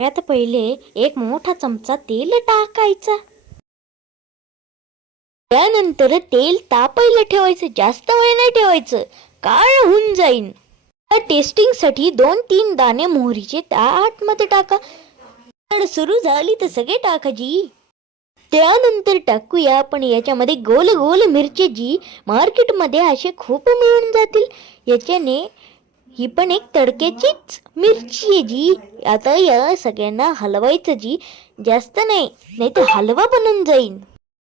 यात पहिले एक मोठा चमचा तेल टाकायचा. त्यानंतर तेल तापायला ठेवायचं, जास्त वेळ नाही ठेवायचं, काळ होऊन जाईन. टेस्टिंग साठी 2-3 दाणे मोहरीचे आतमध्ये टाका. सुरू झाली तर सगळे टाका जी. त्यानंतर टाकूया आपण याच्यामध्ये गोल गोल मिरची जी मार्केटमध्ये असे खूप मिळून जातील. याच्याने ही पण एक तडक्याचीच मिरची आहे जी. आता या सगळ्यांना हलवायचं जी, जास्त नाही तर हलवा बनून जाईल.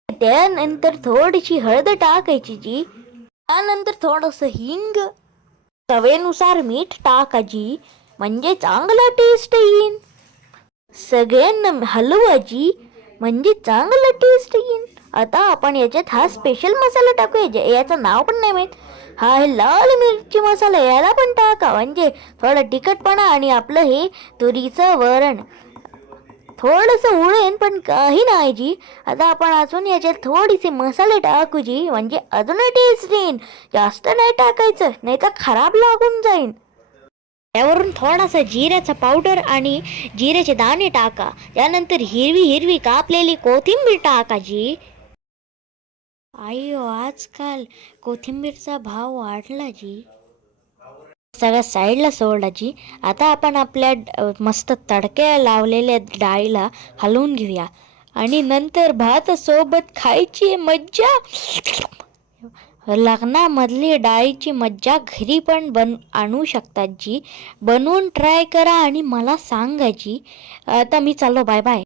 त्यानंतर थोडीशी हळद टाकायची जी. त्यानंतर थोडंसं हिंग, चवीनुसार मीठ टाका जी, म्हणजे चांगला टेस्ट येईल. सगळ्यांना हलवा जी, म्हणजे चांगला टेस्ट येईल. आता आपण याच्यात हा स्पेशल मसाला टाकूया, याचं नाव पण नाही माहीत. हा आहे लाल मिरची मसाला, याला पण टाका, म्हणजे थोडं तिखटपणा. आणि आपलं हे तुरीचं वरण थोडंसं उडेन पण काही नाही जी. आता आपण अजून याच्यात थोडीसे मसाले टाकू जी, म्हणजे अजून टेस्ट येईल. जास्त नाही टाकायचं, नाही तर खराब लागून जाईल. त्यावरून थोडासा जिऱ्याचा पावडर आणि जिऱ्याचे दाणे टाका. त्यानंतर हिरवी हिरवी कापलेली कोथिंबीर टाका जी. आयो, आजकाल कोथिंबीरचा भाव वाढला जी. सगळ्या साईडला सोडला जी. आता आपण आपल्या मस्त तडक्या लावलेल्या डाळीला हलवून घेऊया आणि नंतर भातासोबत खायची मज्जा. लग्नामधली डाळीची मज्जा घरी पण आणू शकतात जी. बनवून ट्राय करा आणि मला सांगा जी. आता मी चाललो, बाय बाय.